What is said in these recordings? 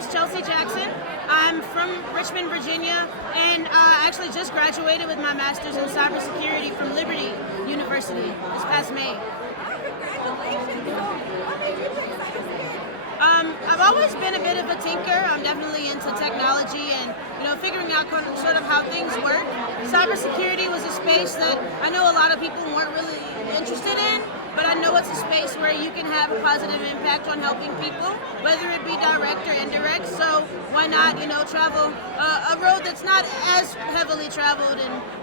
name's Chelsea Jackson. I'm from Richmond, Virginia, and I actually just graduated with my master's in cybersecurity from Liberty University this past May. Congratulations! So, what made you pick cybersecurity? I've always been a bit of a tinker. I'm definitely into technology and figuring out sort of how things work. Cybersecurity was a space that I know a lot of people weren't really interested in, but I know it's a space where you can have a positive impact on helping people, whether it be direct or indirect. So why not, travel a road that's not as heavily traveled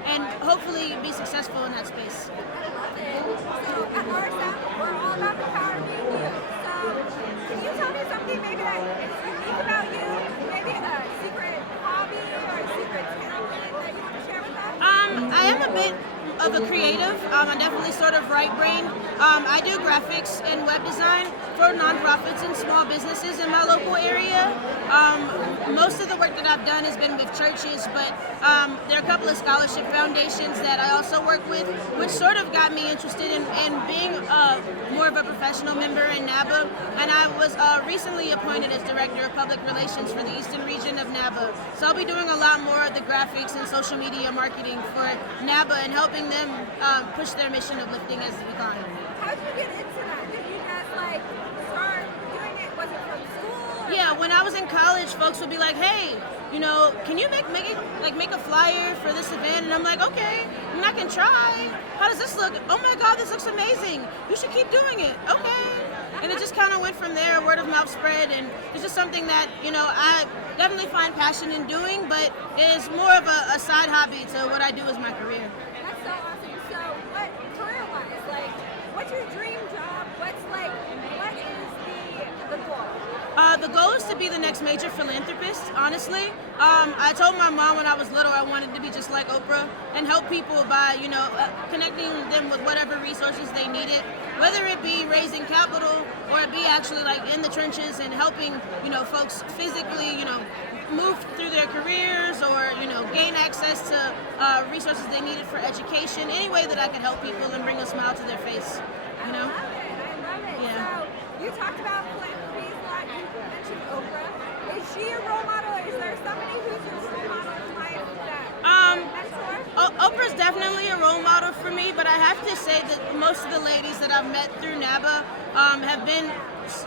and hopefully be successful in that space. So at RSM, we're all about the power of being you. So can you tell me something maybe that is unique about you? Maybe a secret hobby or a secret talent that you want to share with us? I am a bit of a creative. I'm definitely sort of right-brained. I do graphics and web design for nonprofits and small businesses in my local area. Most of the work that I've done has been with churches, but there are a couple of scholarship foundations that I also work with, which sort of got me interested in being more of a professional member in NABA. And I was recently appointed as Director of Public Relations for the Eastern region of NABA. So I'll be doing a lot more of the graphics and social media marketing for NABA and helping them push their mission of lifting as we climb. How did you get into that? Did you just start doing it? Was it from school? Yeah, when I was in college, folks would be like, "Hey, can you make a flyer for this event?" And I'm like, "Okay, I can try. How does this look? Oh my God, this looks amazing. You should keep doing it." Okay, and it just kind of went from there. Word of mouth spread, and it's just something that I definitely find passion in doing, but it's more of a side hobby to what I do as my career. That's so awesome. So, what career-wise, what's your dream job? What is the goal? The goal is to be the next major philanthropist, honestly. I told my mom when I was little I wanted to be just like Oprah and help people by, connecting them with whatever resources they needed, whether it be raising capital or it be actually in the trenches and helping, folks physically, move through their careers or, gain access to resources they needed for education, any way that I could help people and bring a smile to their face, I love it. Yeah. So, you talked about philanthropy a lot. You mentioned Oprah. Is she a role model? Is there somebody who's your role model in life that mentor? Oprah's definitely a role model for me, but I have to say that most of the ladies that I've met through NABA have been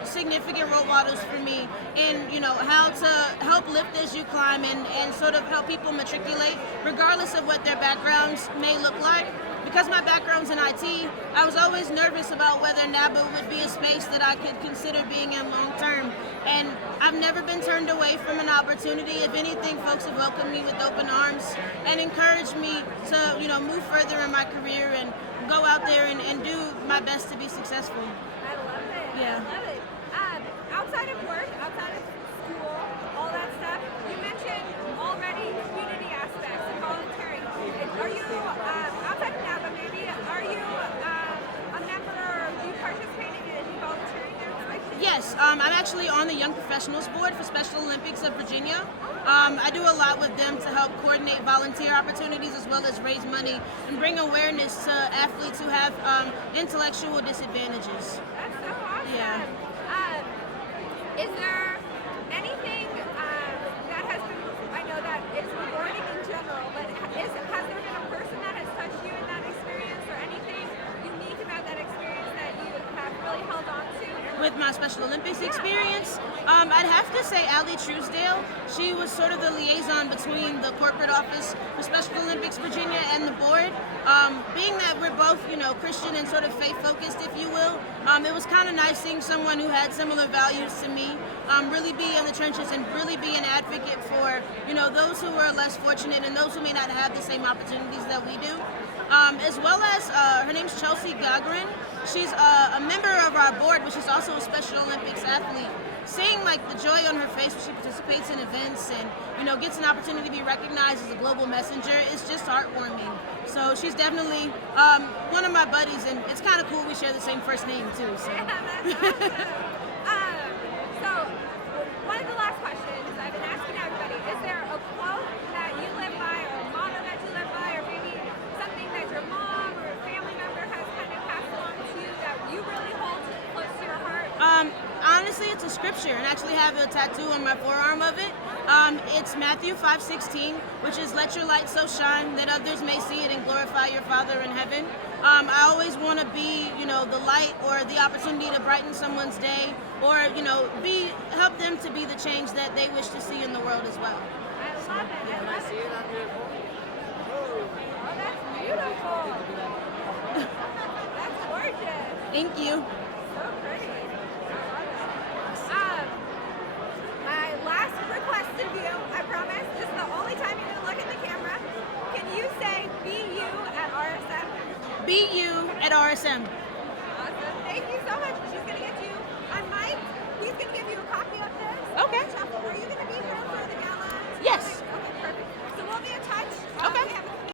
significant role models for me in how to help lift as you climb and sort of help people matriculate regardless of what their backgrounds may look like. Because my background's in IT, I was always nervous about whether NABA would be a space that I could consider being in long term. And I've never been turned away from an opportunity. If anything, folks have welcomed me with open arms and encouraged me to move further in my career and go out there and do my best to be successful. I love it. Yeah. I love it. Outside of work, outside of school, all that stuff, you mentioned already community aspects and volunteering. Are you, outside of NABA maybe, are you a member or do you participate in any volunteering there? Yes, I'm actually on the Young Professionals Board for Special Olympics of Virginia. I do a lot with them to help coordinate volunteer opportunities as well as raise money and bring awareness to athletes who have intellectual disadvantages. That's so awesome. Yeah. Is there anything that has been, I know that it's rewarding in general, but has there been a person that has touched you in that experience or anything unique about that experience that you have really held on to? With my Special Olympics experience, I'd have to say Allie Truesdale. She was sort of the liaison between the corporate office for Special Olympics Virginia and the board. Being that we're both, Christian and sort of faith-focused, if you will, it was kind of nice seeing someone who had similar values to me really be in the trenches and really be an advocate for, those who are less fortunate and those who may not have the same opportunities that we do. As well as her name's Chelsea Gagarin. She's a member of our board, but she's also a Special Olympics athlete. Seeing the joy on her face when she participates in events and gets an opportunity to be recognized as a global messenger is just heartwarming. So she's definitely one of my buddies, and it's kind of cool we share the same first name too. So. Yeah, that's awesome. So one of the last questions I've been asking everybody: is there a quote that you live by, or a motto that you live by, or maybe something that your mom or a family member has kind of passed along to you that you really hold close to your heart? honestly, it's a scripture, and I actually have a tattoo on my forearm of it. It's Matthew 5:16, which is "Let your light so shine that others may see it and glorify your Father in heaven." I always want to be, the light or the opportunity to brighten someone's day, or help them to be the change that they wish to see in the world as well. I love it. I love it. Oh, that's beautiful. That's gorgeous. Thank you. So pretty. I love it. My last request of you, I promise, this is the only time you're going to look at the camera. Can you say BU at RSM? BU at RSM. Awesome. Thank you so much. She's going to get you on mic. He's going to give you a copy of this. Okay. Are you going to be here for the gala? Yes.